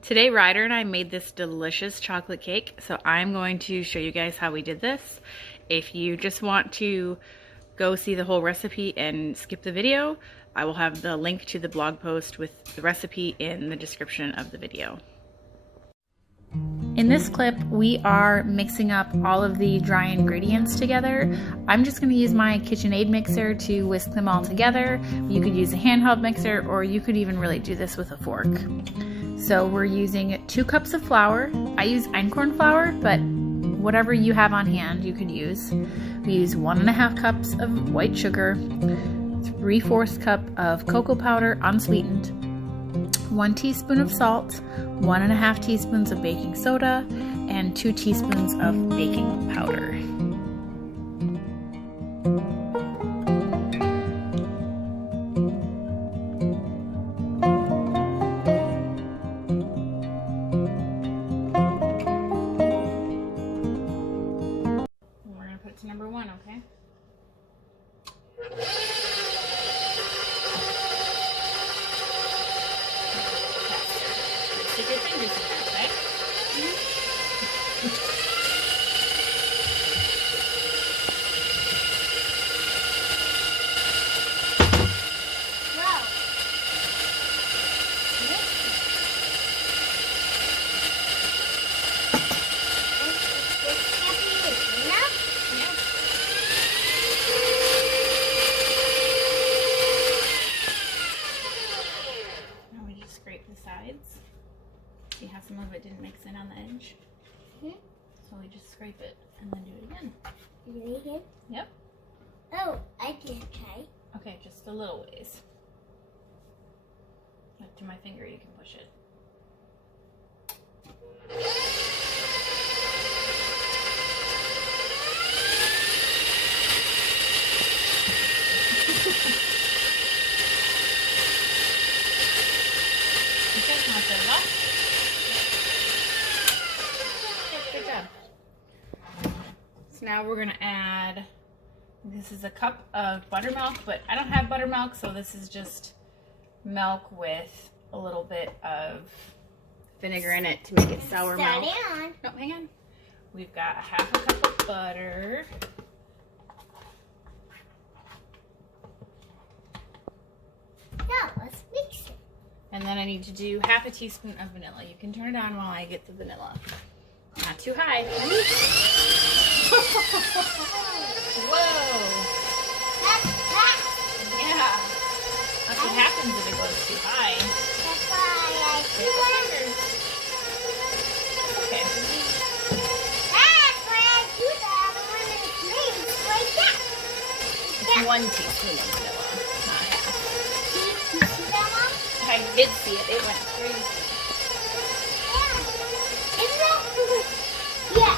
Today Ryder and I made this delicious chocolate cake, so I'm going to show you guys how we did this. If you just want to go see the whole recipe and skip the video, I will have the link to the blog post with the recipe in the description of the video. In this clip, we are mixing up all of the dry ingredients together. I'm just going to use my KitchenAid mixer to whisk them all together. You could use a handheld mixer, or you could even really do this with a fork. So we're using 2 cups of flour. I use einkorn flour, but whatever you have on hand you could use. We use 1.5 cups of white sugar, 3/4 cup of cocoa powder unsweetened, 1 teaspoon of salt, 1.5 teaspoons of baking soda, and 2 teaspoons of baking powder. We're gonna put it to number 1, okay? Stick your fingers in there, okay? Wow. Now we just scrape the sides. See how some of it didn't mix in on the edge? So we just scrape it and then do it again. Do it again? Yep. Oh, I can try. Okay, just a little ways. Up to my finger, you can push it. Okay, now turn it off. Good job. So now we're gonna add, this is a cup of buttermilk, but I don't have buttermilk, so this is just milk with a little bit of vinegar in it to make it sour milk. On. No, hang on. We've got 1/2 cup of butter. Now let's mix it. And then I need to do 1/2 teaspoon of vanilla. You can turn it on while I get the vanilla. Not too high. Whoa! That's hot. Yeah. That's what happens if it goes too high. That's why I Hit do the it. fingers. Okay. That's why I do the other one in the greens like that. It's 1 teaspoon of vanilla, not 1/2. See, you see that, Mom? I did see it. It went crazy. Yeah. It's not good. Yeah.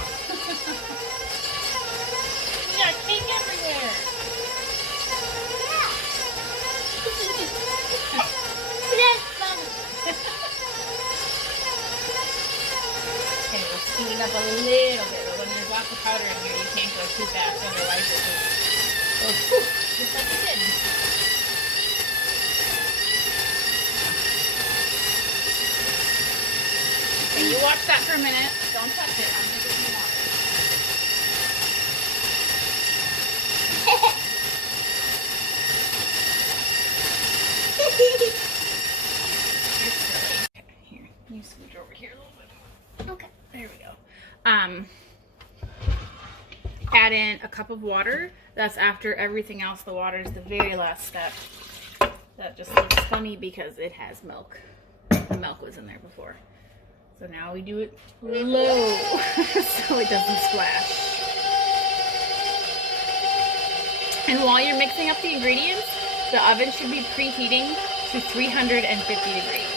We got cake everywhere. Yeah. That's funny. Okay, we're speeding up a little bit, but when there's lots of powder in here, you can't go too fast, otherwise it just goes poof, just like it did. Okay, you watch that for a minute. Don't touch it. I'm gonna get some water. You're silly. Okay, here, you scooch over here a little bit. Okay. There we go. Add in a cup of water. That's after everything else. The water is the very last step. That just looks funny because it has milk. The milk was in there before. So now we do it low so it doesn't splash. And while you're mixing up the ingredients, the oven should be preheating to 350 degrees.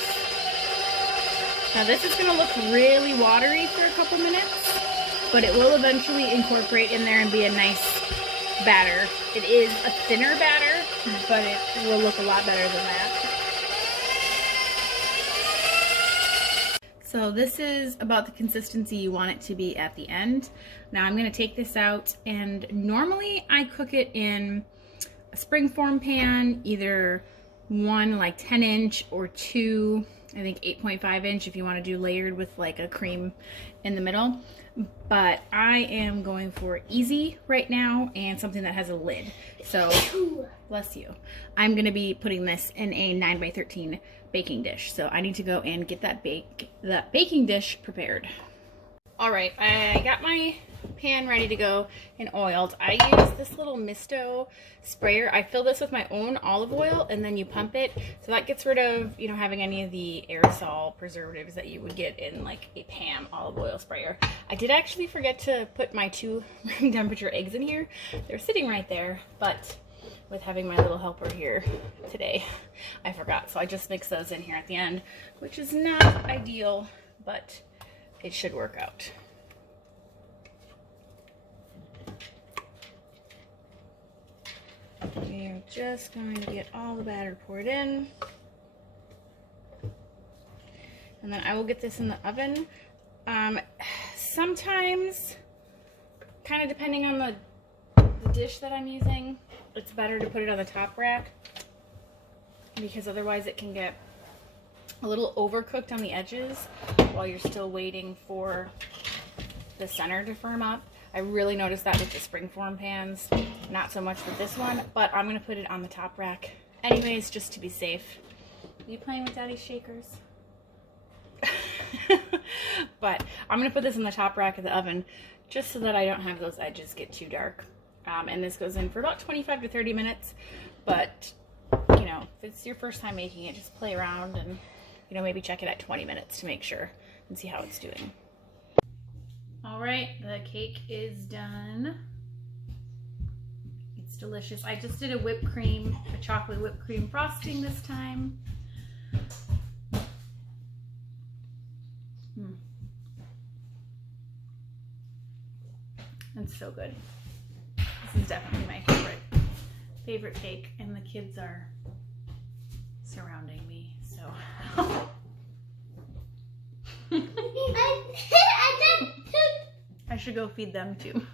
Now this is going to look really watery for a couple minutes, but it will eventually incorporate in there and be a nice batter. It is a thinner batter, but it will look a lot better than that. So this is about the consistency you want it to be at the end. Now I'm going to take this out, and normally I cook it in a springform pan, either one like 10-inch or two I think 8.5 inch if you want to do layered with like a cream in the middle. But I am going for easy right now and something that has a lid. So, bless you. I'm going to be putting this in a 9x13 baking dish. So I need to go and get that baking dish prepared. All right, I got my pan ready to go and oiled. I use this little Misto sprayer. I fill this with my own olive oil and then you pump it. So that gets rid of, you know, having any of the aerosol preservatives that you would get in like a Pam olive oil sprayer. I did actually forget to put my 2 room temperature eggs in here. They're sitting right there, but with having my little helper here today, I forgot. So I just mix those in here at the end, which is not ideal, but it should work out. We're just going to get all the batter poured in. And then I will get this in the oven. Sometimes, kind of depending on the dish that I'm using, it's better to put it on the top rack because otherwise it can get a little overcooked on the edges while you're still waiting for the center to firm up. I really noticed that with the springform pans, not so much with this one, but I'm gonna put it on the top rack anyways, just to be safe. Are you playing with Daddy's shakers? But I'm gonna put this in the top rack of the oven just so that I don't have those edges get too dark. And this goes in for about 25 to 30 minutes, but you know, if it's your first time making it, just play around and, you know, maybe check it at 20 minutes to make sure and see how it's doing. All right, the cake is done. It's delicious. I just did a whipped cream, a chocolate whipped cream frosting this time. It's so good. This is definitely my favorite cake, and the kids are surrounding me, so. I should go feed them too.